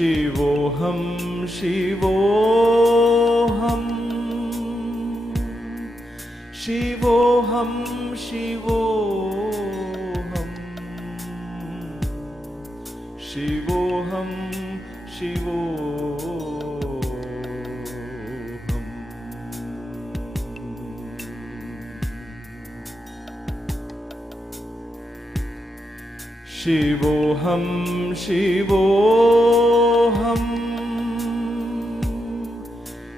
Shivoham, Shivoham, Shivoham, Shivoham, Shivoham, Shivoham. Shivoham, Shivoham,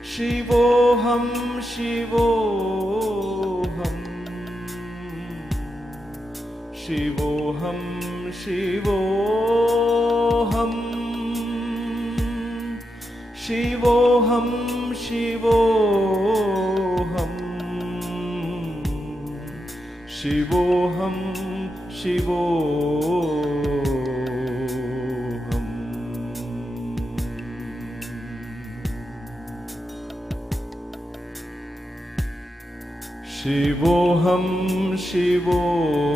Shivoham, Shivoham, Shivoham, Shivoham, Shivoham, Shivoham, Shivoham, Shivoham. Shivoham, Shivoham.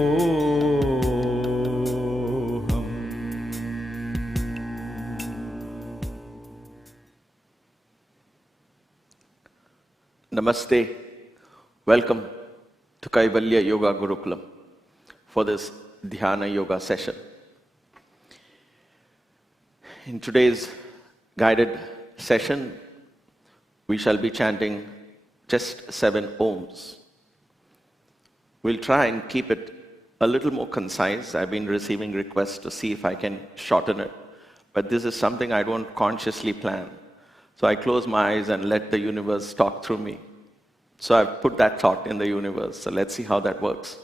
Namaste. Welcome to Kaivalya Yoga Gurukulam for this Dhyana Yoga session. In today's guided session, we shall be chanting just 7 Oms. We'll try and keep it a little more concise. I've been receiving requests to see if I can shorten it, but this is something I don't consciously plan. So I close my eyes and let the universe talk through me. So I've put that thought in the universe. So let's see how that works.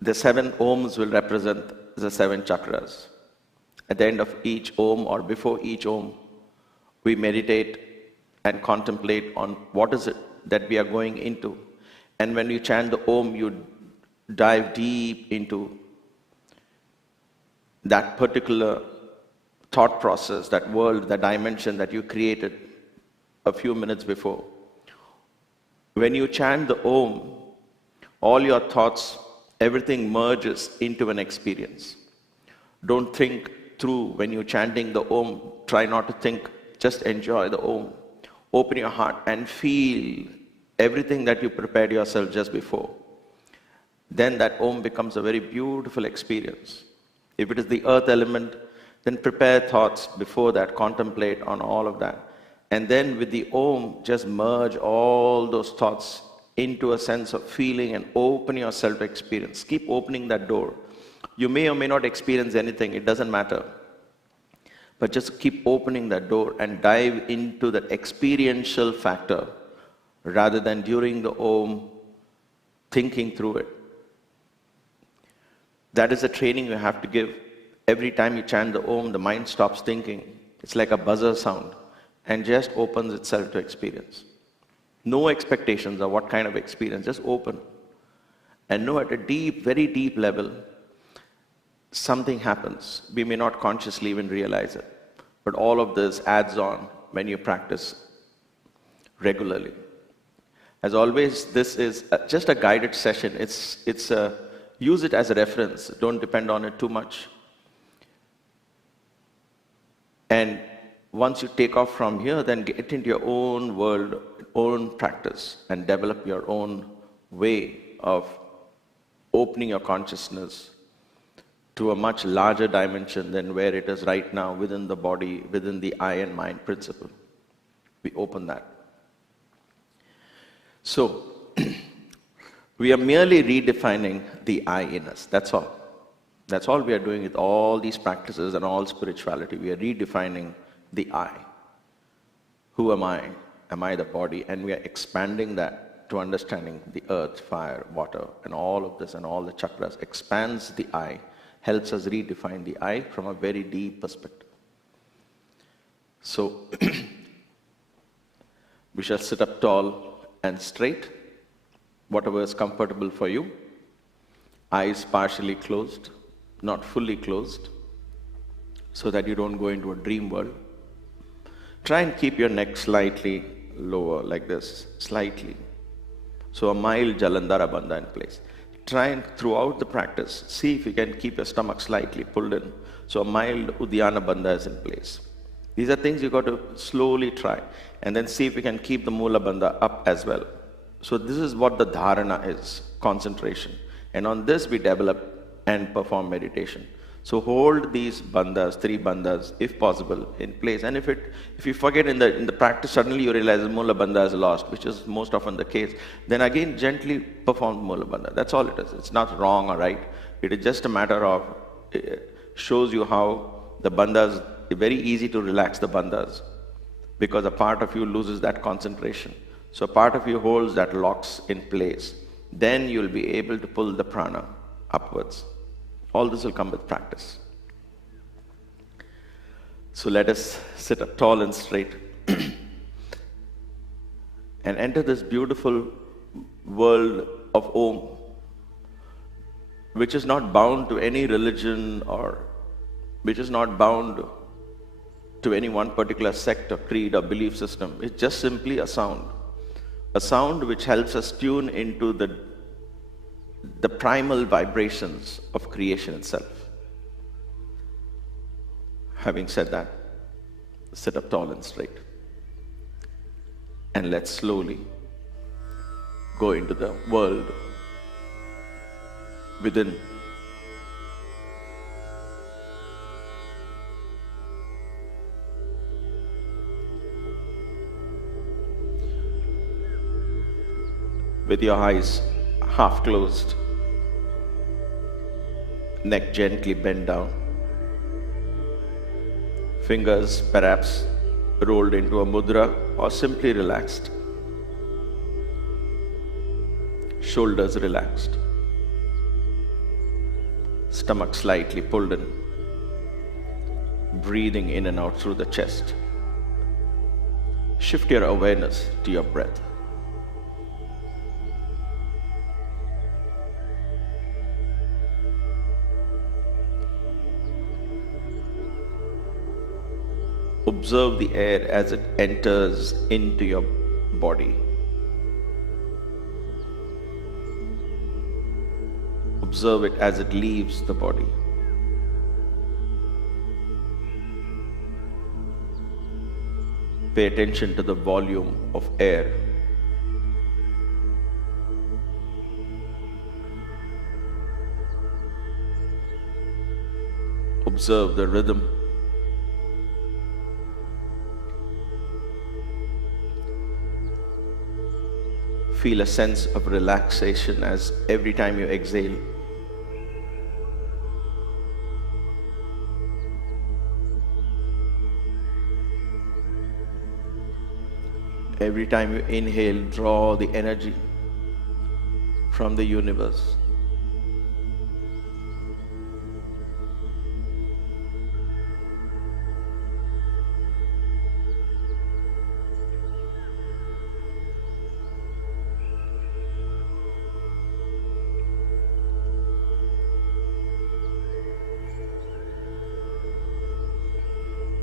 The 7 Oms will represent the 7 chakras. At the end of each Om or before each Om, we meditate and contemplate on what is it that we are going into. And when you chant the Om, you dive deep into that particular thought process, that world, that dimension that you created a few minutes before. When you chant the Om, all your thoughts, everything merges into an experience. Don't think through when you're chanting the Om. Try not to think, just enjoy the Om. Open your heart and feel everything that you prepared yourself just before. Then that Om becomes a very beautiful experience. If it is the earth element, then prepare thoughts before that, contemplate on all of that. And then with the Om, just merge all those thoughts into a sense of feeling and open yourself to experience. Keep opening that door. You may or may not experience anything, it doesn't matter. But just keep opening that door and dive into that experiential factor rather than during the Om thinking through it. That is the training you have to give. Every time you chant the Om, the mind stops thinking. It's like a buzzer sound and just opens itself to experience. No expectations of what kind of experience, just open. And know at a deep, very deep level, something happens. We may not consciously even realize it. But all of this adds on when you practice regularly. As always, this is just a guided session. Use it as a reference. Don't depend on it too much. And once you take off from here, then get into your own world, own practice, and develop your own way of opening your consciousness to a much larger dimension than where it is right now within the body, within the I and mind principle. We open that. So, we are merely redefining the I in us. That's all. That's all we are doing with all these practices and all spirituality. We are redefining the I. Who am I? Am I the body? And we are expanding that to understanding the earth, fire, water, and all of this and all the chakras. Expands the I, helps us redefine the I from a very deep perspective. So, we shall sit up tall and straight, whatever is comfortable for you. Eyes partially closed, not fully closed, so that you don't go into a dream world. Try and keep your neck slightly lower, like this, slightly. So a mild Jalandhara Bandha in place. try and throughout the practice, see if you can keep your stomach slightly pulled in. So a mild Uddiyana bandha is in place. These are things you got to slowly try. And then see if you can keep the Mula bandha up as well. So this is what the dharana is, concentration. And on this we develop and perform meditation. So hold these bandhas, 3 bandhas, if possible, in place. And if you forget in the practice, suddenly you realize the Mula bandha is lost, which is most often the case, then again gently perform Mula bandha. That's all it is. It's not wrong or right. It is just a matter of, shows you how the bandhas, it's very easy to relax the bandhas because a part of you loses that concentration. So a part of you holds that locks in place. Then you'll be able to pull the prana upwards. All this will come with practice. So let us sit up tall and straight and enter this beautiful world of Om, which is not bound to any religion or which is not bound to any one particular sect or creed or belief system. It's just simply a sound which helps us tune into the primal vibrations of creation itself. Having said that, sit up tall and straight. And let's slowly go into the world within. With your eyes half closed, neck gently bent down, fingers perhaps rolled into a mudra or simply relaxed, shoulders relaxed, stomach slightly pulled in, breathing in and out through the chest. Shift your awareness to your breath. Observe the air as it enters into your body. Observe it as it leaves the body. Pay attention to the volume of air. Observe the rhythm. Feel a sense of relaxation as every time you exhale, every time you inhale, draw the energy from the universe.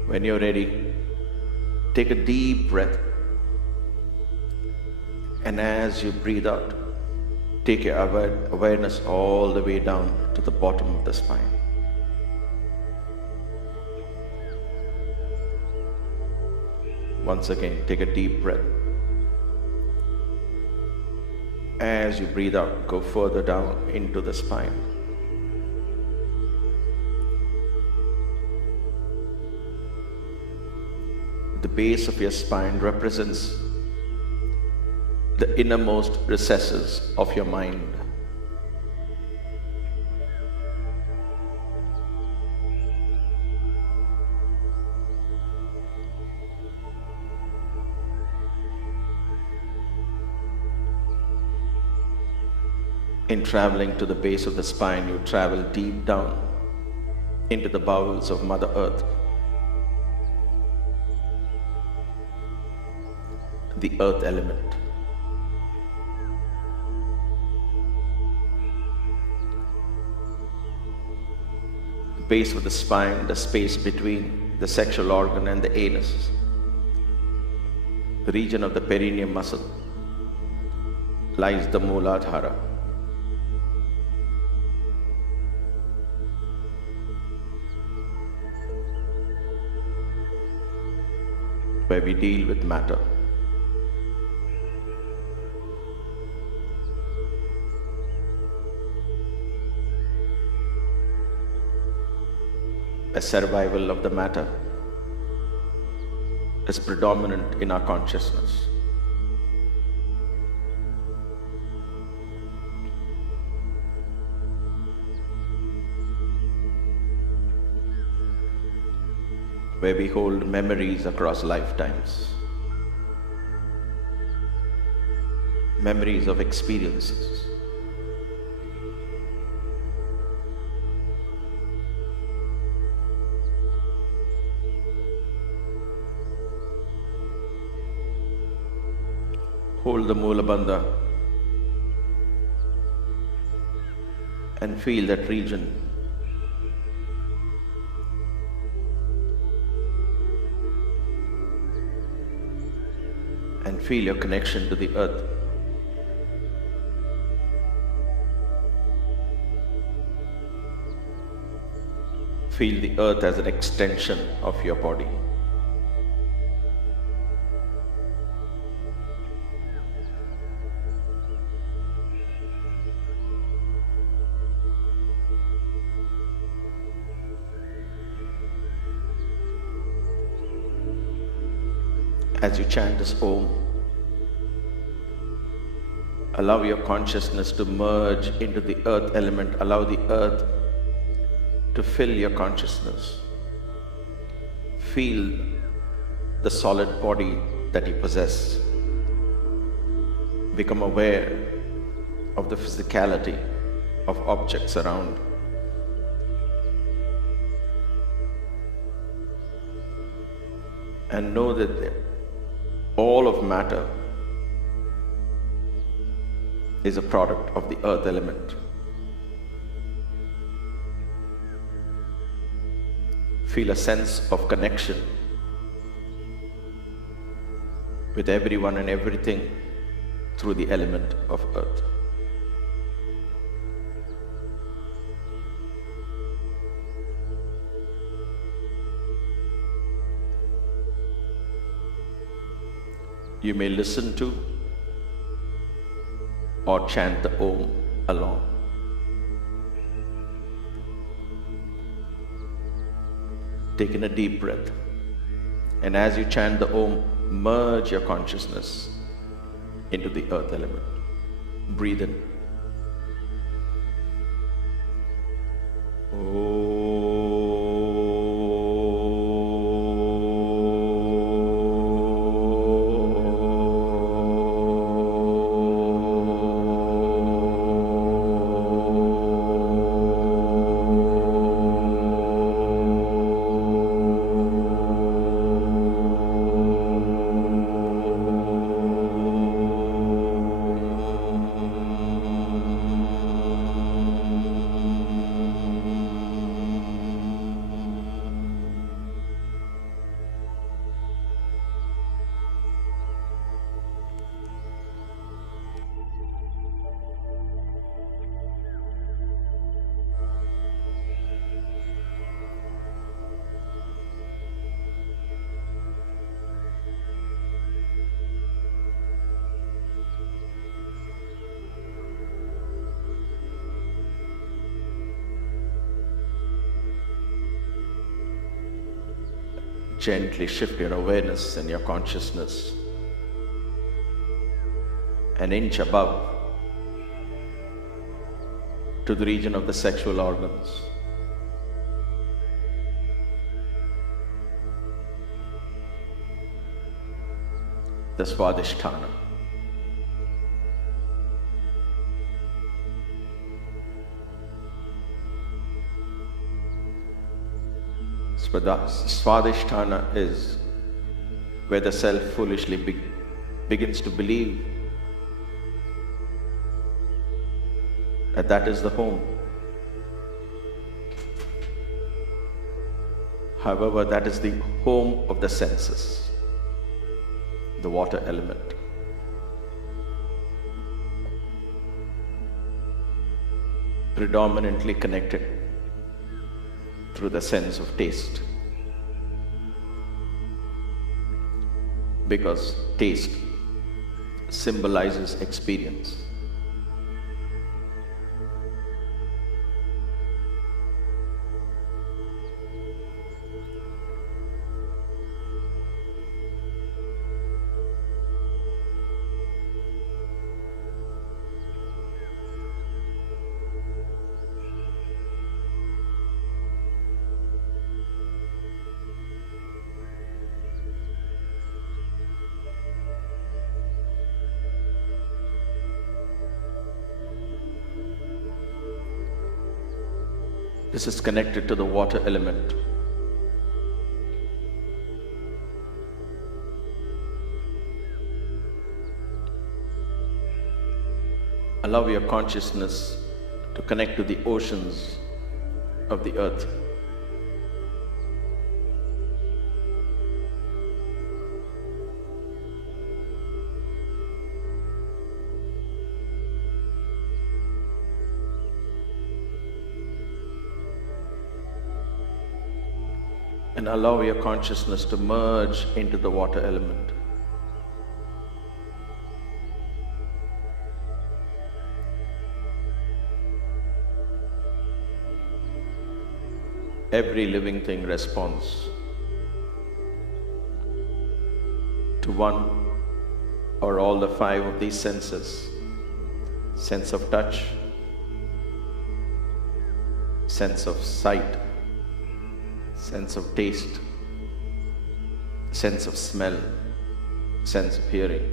When you're ready, take a deep breath. And as you breathe out, take your awareness all the way down to the bottom of the spine. Once again, take a deep breath. As you breathe out, go further down into the spine. The base of your spine represents the innermost recesses of your mind. In traveling to the base of the spine, you travel deep down into the bowels of Mother Earth. The earth element. The base of the spine, the space between the sexual organ and the anus, the region of the perineum muscle, lies the Mooladhara. where we deal with matter. A survival of the matter is predominant in our consciousness. Where we hold memories across lifetimes, memories of experiences. Hold the Moola Bandha and feel that region. And feel your connection to the earth. Feel the earth as an extension of your body. As you chant this Om, allow your consciousness to merge into the earth element. Allow the earth to fill your consciousness. Feel the solid body that you possess. Become aware of the physicality of objects around. And know that all of matter is a product of the earth element. Feel a sense of connection with everyone and everything through the element of earth. You may listen to or chant the Om alone. Take in a deep breath, and as you chant the Om, merge your consciousness into the earth element. Breathe in. Gently shift your awareness and your consciousness an inch above to the region of the sexual organs. The Swadhisthana. Swadhisthana is where the self foolishly begins to believe that that is the home. However, that is the home of the senses, the water element. Predominantly connected through the sense of taste. because taste symbolizes experience. This is connected to the water element. Allow your consciousness to connect to the oceans of the earth. And allow your consciousness to merge into the water element. Every living thing responds to one or all the five of these senses: sense of touch, sense of sight, sense of taste, sense of smell, sense of hearing.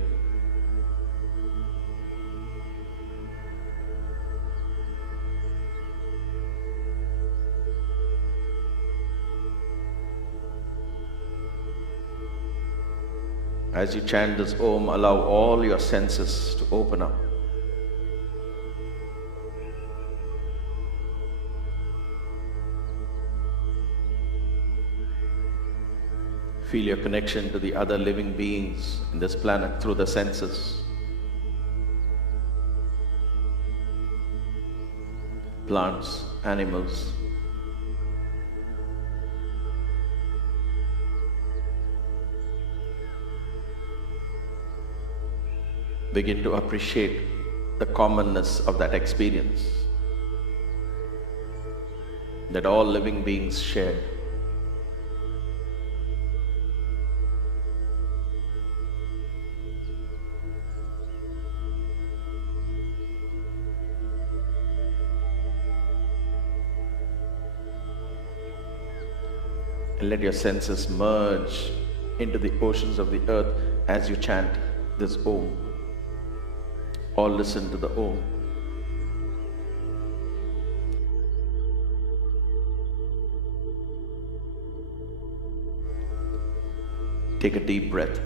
As you chant this Om, allow all your senses to open up. Feel your connection to the other living beings in this planet through the senses. Plants, animals. Begin to appreciate the commonness of that experience that all living beings share. And let your senses merge into the oceans of the earth as you chant this Om. All listen to the Om. Take a deep breath.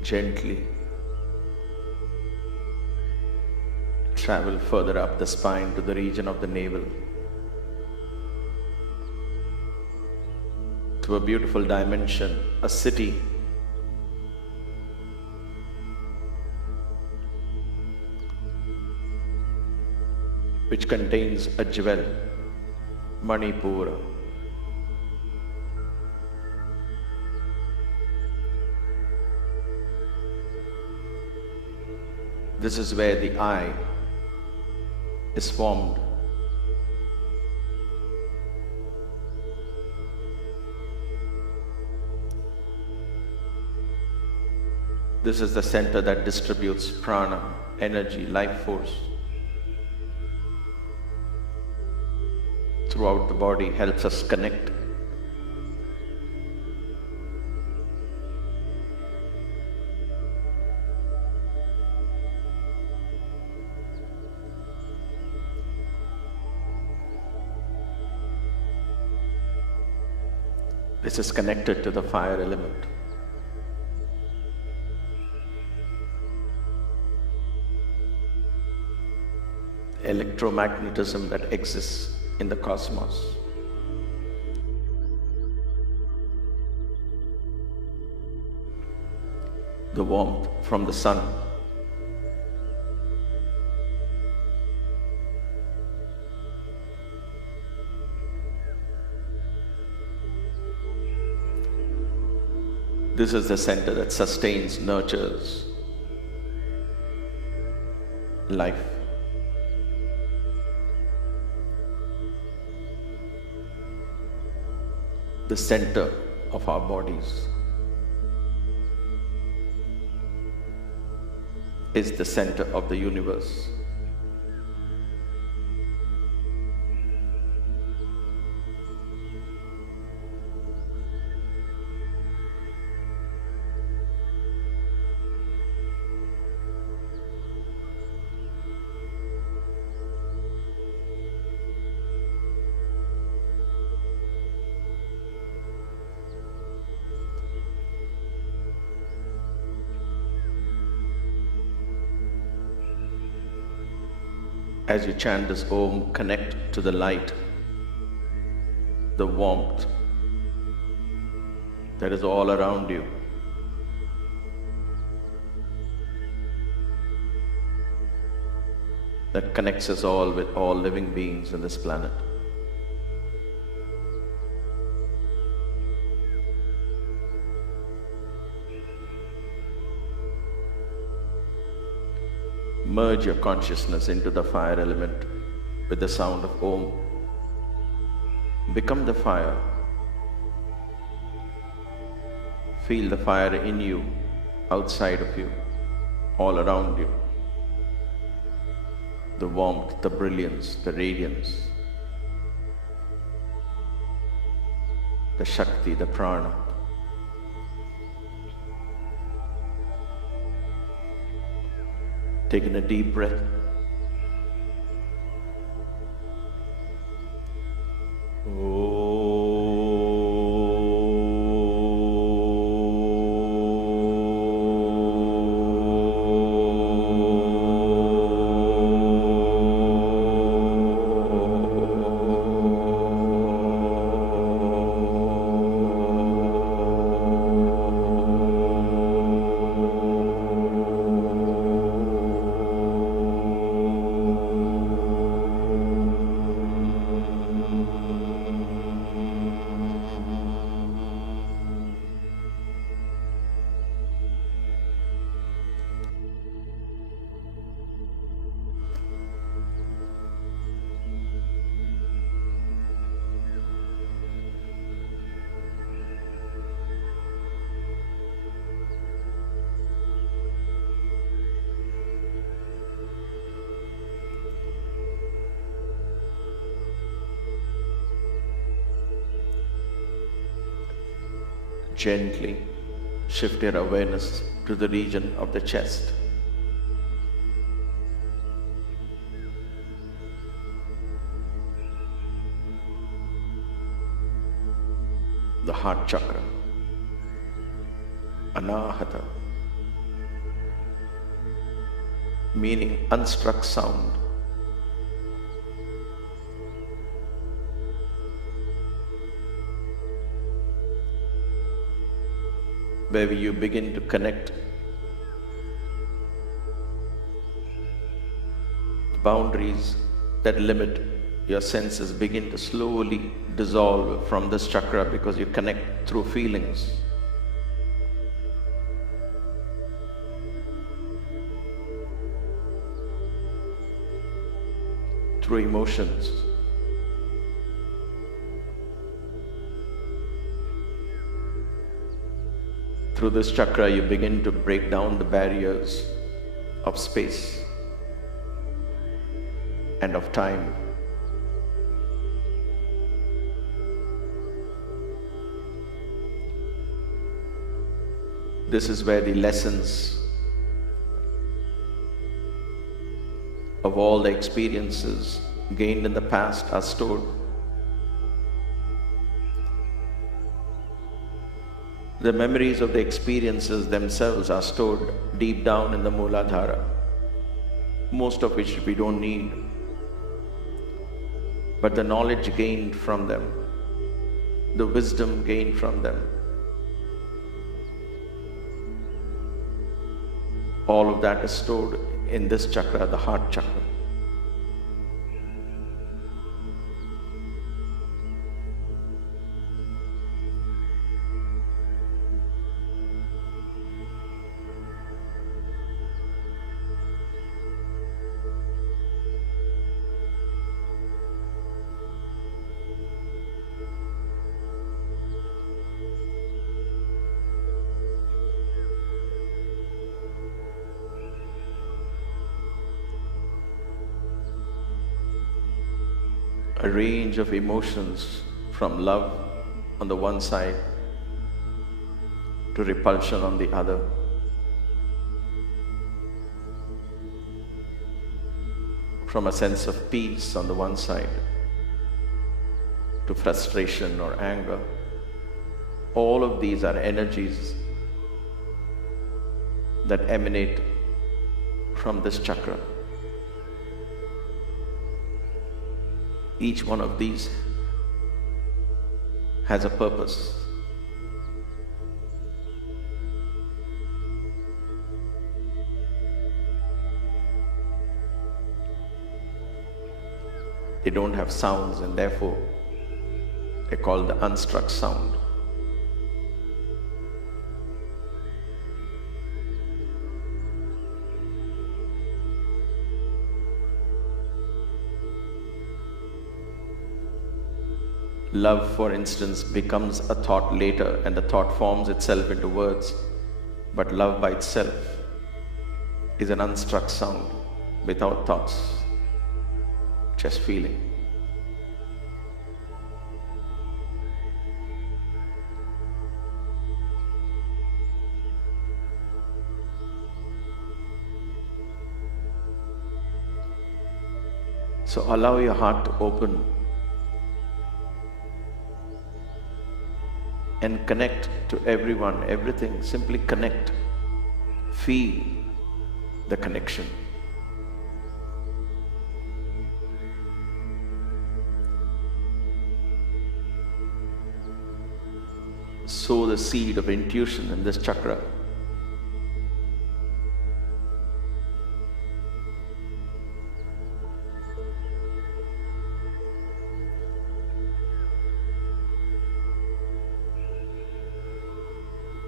Gently travel further up the spine to the region of the navel, to a beautiful dimension, a city which contains a jewel, Manipura. This is where the I is formed. This is the center that distributes prana, energy, life force throughout the body, helps us connect. This is connected to the fire element. Electromagnetism that exists in the cosmos. The warmth from the sun. This is the center that sustains, nurtures life. The center of our bodies is the center of the universe. As you chant this Om, connect to the light, the warmth that is all around you. That connects us all with all living beings on this planet. Merge your consciousness into the fire element with the sound of Om. Become the fire. Feel the fire in you, outside of you, all around you. The warmth, the brilliance, the radiance, the Shakti, the prana. Taking a deep breath. Gently shift your awareness to the region of the chest. The heart chakra, anahata, meaning unstruck sound. Where you begin to connect the boundaries that limit your senses begin to slowly dissolve from this chakra because you connect through feelings. Through emotions. Through this chakra, you begin to break down the barriers of space and of time. This is where the lessons of all the experiences gained in the past are stored. The memories of the experiences themselves are stored deep down in the Mooladhara, most of which we don't need. But the knowledge gained from them, the wisdom gained from them, all of that is stored in this chakra, the heart chakra. A range of emotions from love on the one side to repulsion on the other. From a sense of peace on the one side to frustration or anger. All of these are energies that emanate from this chakra. Each one of these has a purpose. They don't have sounds, and therefore they're called the unstruck sound. Love, for instance, becomes a thought later, and the thought forms itself into words. But love by itself is an unstruck sound, without thoughts, just feeling. So allow your heart to open and connect to everyone, everything. Simply connect. Feel the connection. Sow the seed of intuition in this chakra.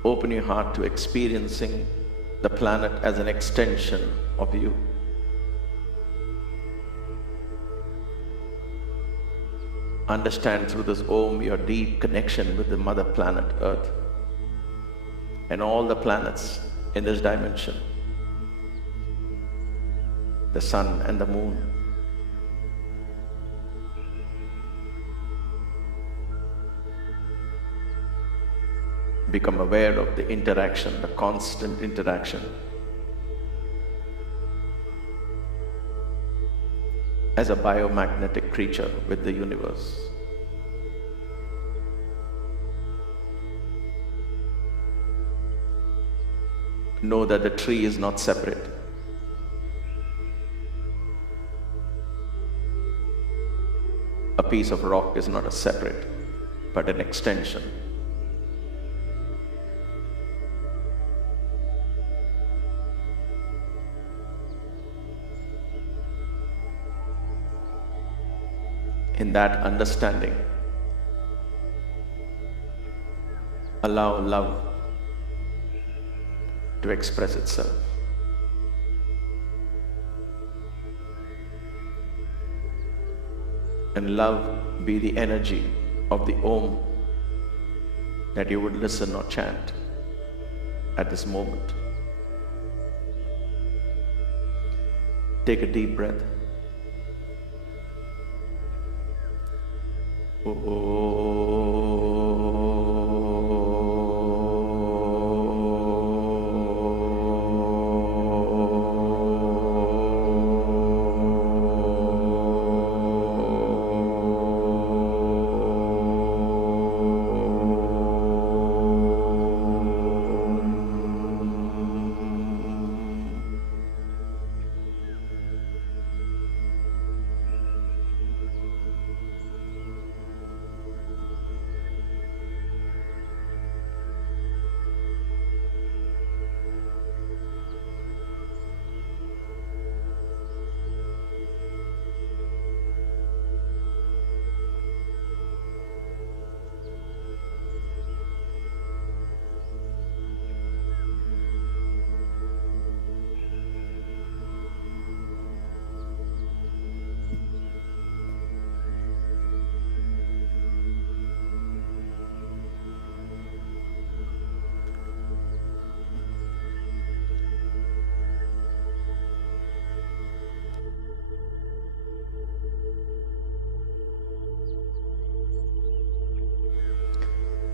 Open your heart to experiencing the planet as an extension of you. Understand through this Om your deep connection with the mother planet Earth and all the planets in this dimension, the sun and the moon. Become aware of the interaction, the constant interaction. As a biomagnetic creature with the universe. Know that the tree is not separate. A piece of rock is not a separate, but an extension. In that understanding, allow love to express itself. And love be the energy of the Om that you would listen or chant. at this moment. Take a deep breath.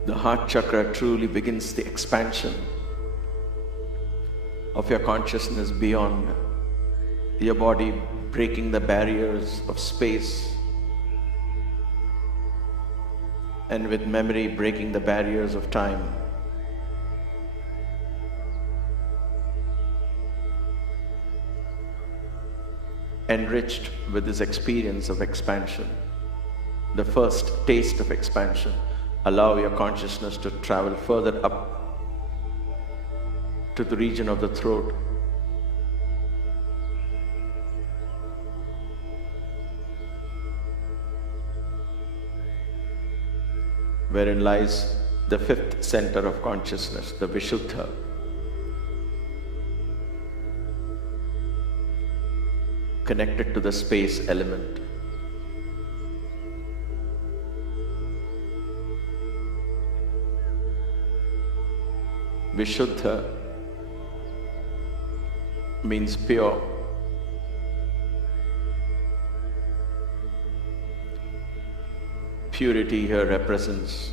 The heart chakra truly begins the expansion of your consciousness beyond your body, breaking the barriers of space, and with memory breaking the barriers of time. Enriched with this experience of expansion, the first taste of expansion, allow your consciousness to travel further up to the region of the throat, wherein lies the fifth center of consciousness, the Vishuddha. Connected to the space element. Vishuddha means pure. Purity here represents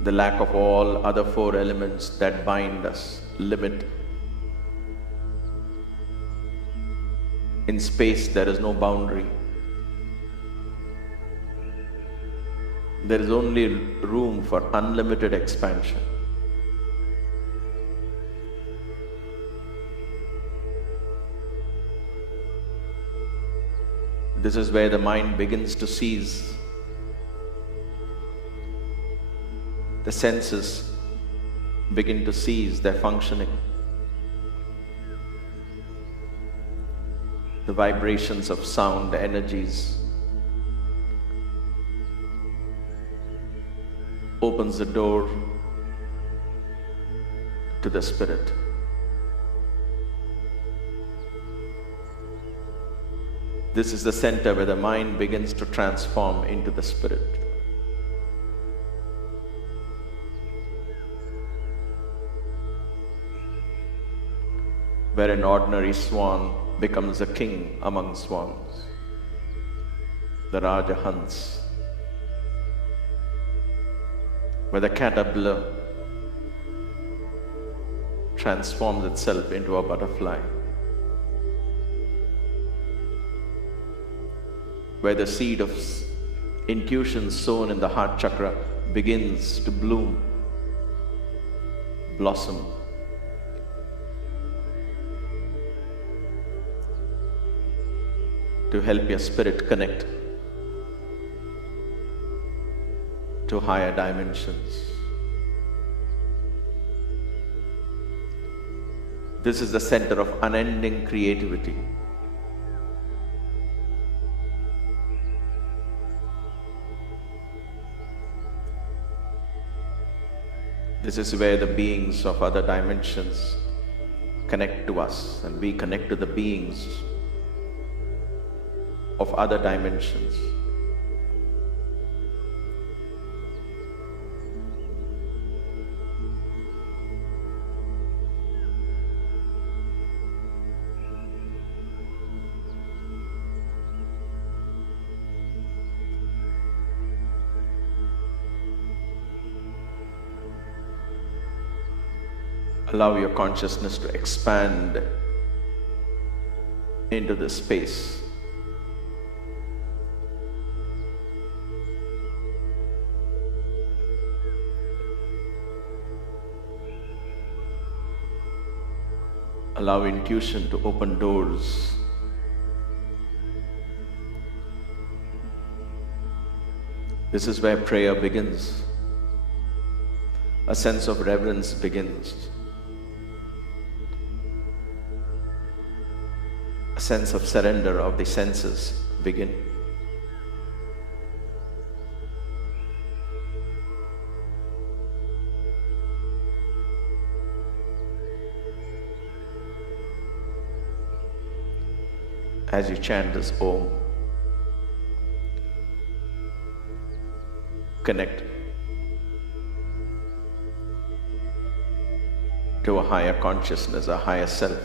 the lack of all other four elements that bind us, limit. In space, there is no boundary. There is only room for unlimited expansion. This is where the mind begins to seize. The senses begin to cease their functioning. The vibrations of sound, energies, opens the door to the spirit. This is the center where the mind begins to transform into the spirit. Where an ordinary swan becomes a king among swans, the Rajahans. Where the caterpillar transforms itself into a butterfly. Where the seed of intuition sown in the heart chakra begins to bloom, blossom. To help your spirit connect to higher dimensions. This is the center of unending creativity. This is where the beings of other dimensions connect to us, and we connect to the beings of other dimensions. Allow your consciousness to expand into this space. Allow intuition to open doors. This is where prayer begins. A sense of reverence begins. A sense of surrender of the senses begin. As you chant this Om, connect to a higher consciousness, a higher self.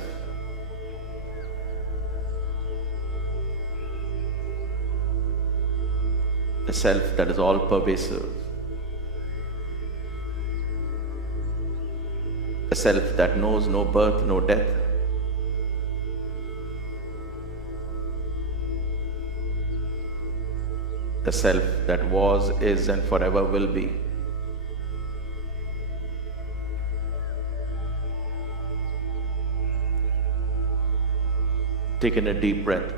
A self that is all pervasive. A self that knows no birth, no death. The self that was, is, and forever will be. Take in a deep breath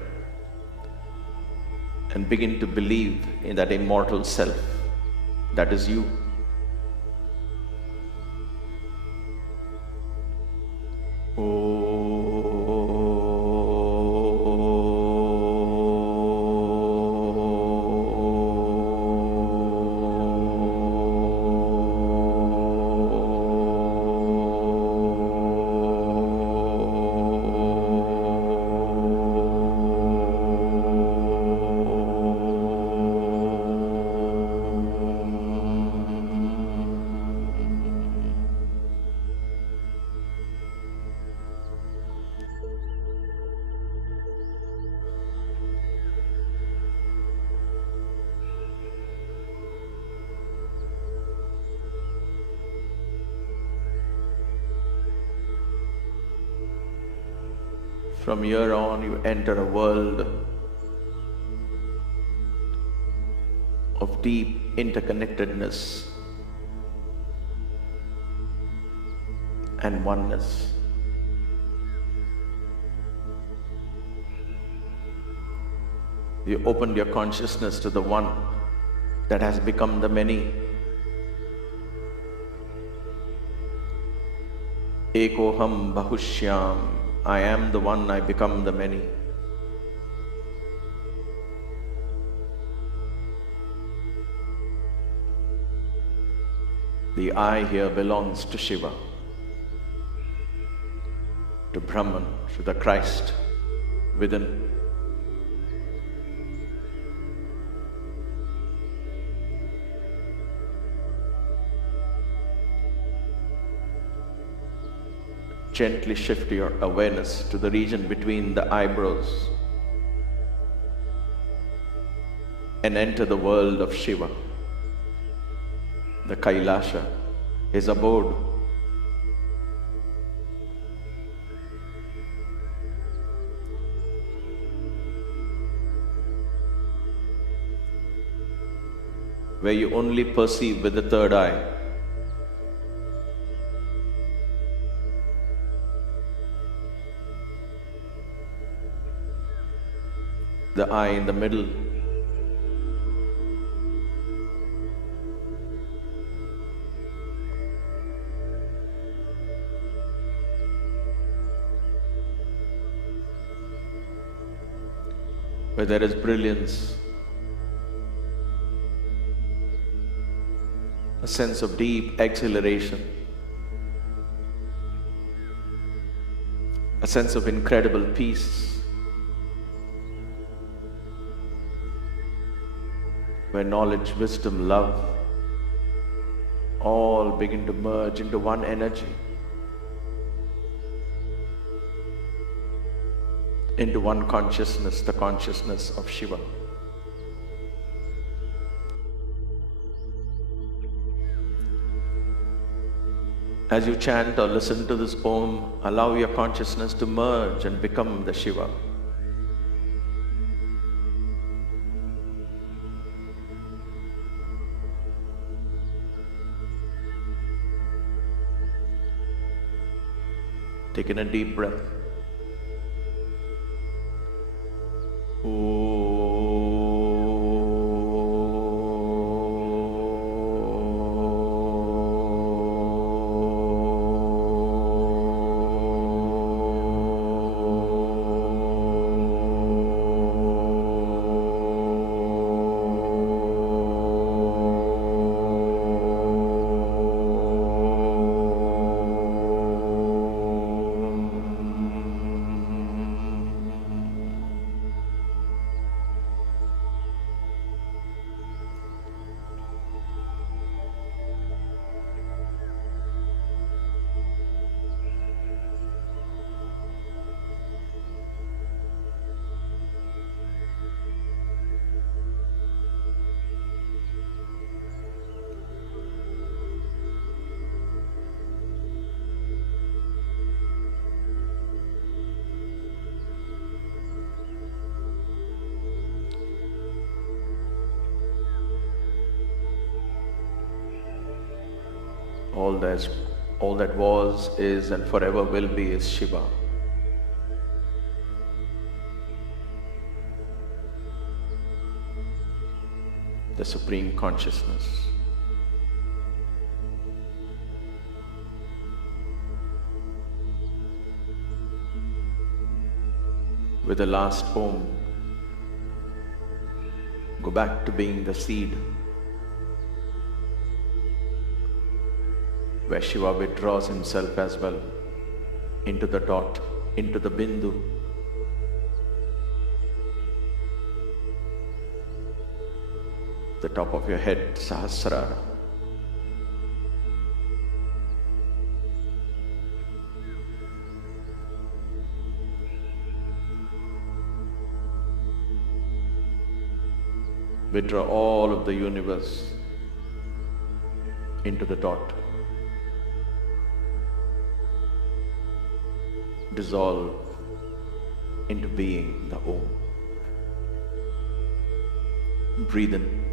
and begin to believe in that immortal self that is you. From here on, you enter a world of deep interconnectedness and oneness. You opened your consciousness to the one that has become the many. Ekoham bahushyam. I am the one, I become the many. The I here belongs to Shiva, to Brahman, to the Christ within. Gently shift your awareness to the region between the eyebrows and enter the world of Shiva, the Kailasha, his abode. Where you only perceive with the third eye. The eye in the middle. Where there is brilliance, a sense of deep exhilaration, a sense of incredible peace. Where knowledge, wisdom, love all begin to merge into one energy, into one consciousness, the consciousness of Shiva. As you chant or listen to this Om, allow your consciousness to merge and become the Shiva. Take in a deep breath. All that was, is, and forever will be is Shiva. The Supreme Consciousness. With the last Om, go back to being the seed, where Shiva withdraws himself as well into the dot, into the bindu. The top of your head, Sahasrara. Withdraw all of the universe into the dot. Dissolve into being the Om. Breathe in.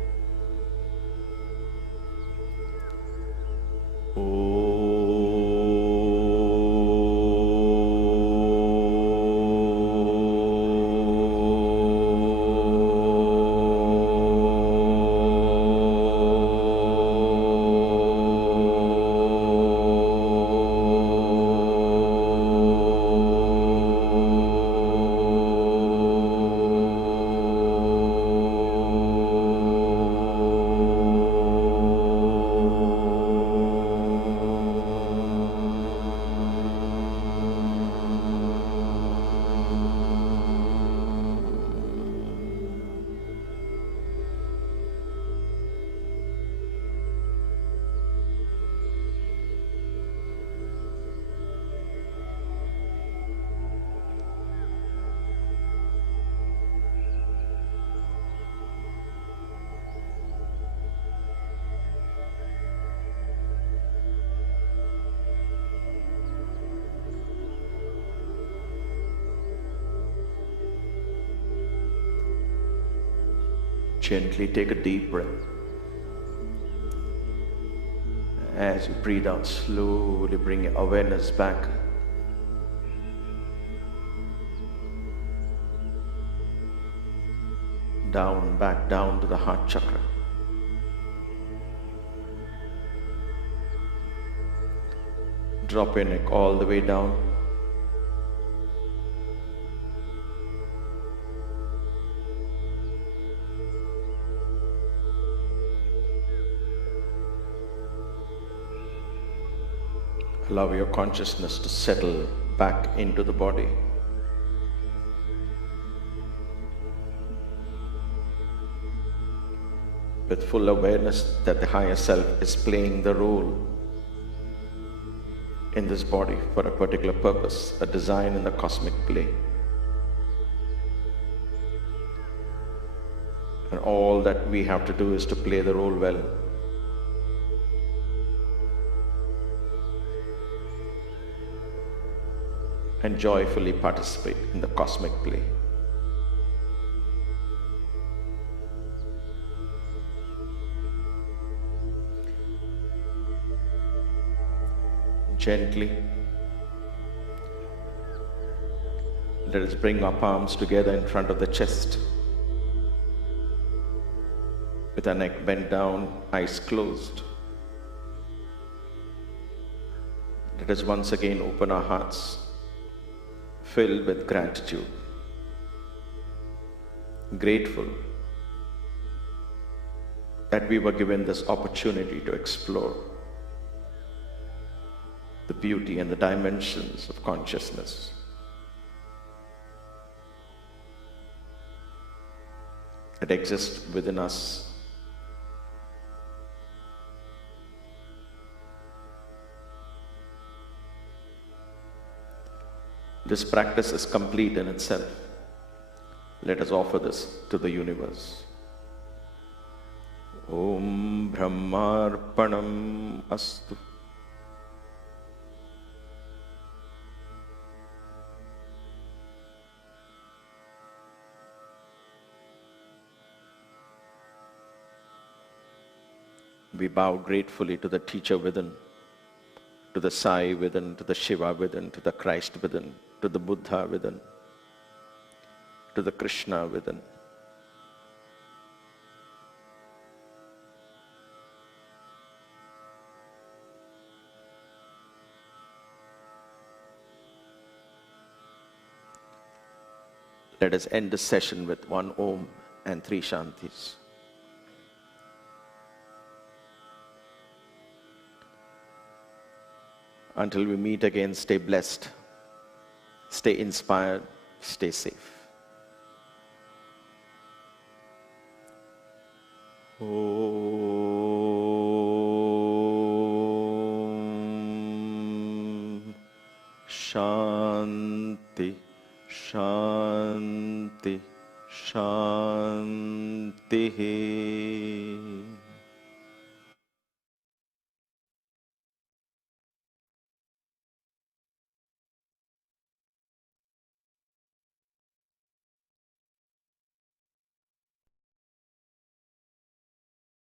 Gently take a deep breath. As you breathe out, slowly bring your awareness back. Back down to the heart chakra. Drop your neck all the way down. Allow your consciousness to settle back into the body. With full awareness that the higher self is playing the role in this body for a particular purpose, a design in the cosmic play. And all that we have to do is to play the role well. and joyfully participate in the cosmic play. Gently, let us bring our palms together in front of the chest, with our neck bent down, eyes closed. Let us once again open our hearts, filled with gratitude, grateful that we were given this opportunity to explore the beauty and the dimensions of consciousness. That exists within us. This practice is complete in itself. Let us offer this to the universe. Om Brahmarpanam Astu. We bow gratefully to the teacher within, to the Sai within, to the Shiva within, to the Christ within, to the Buddha within, to the Krishna within. Let us end this session with one Om and three Shantis. Until we meet again, stay blessed, stay inspired, stay safe. Om Shanti, Shanti, Shanti.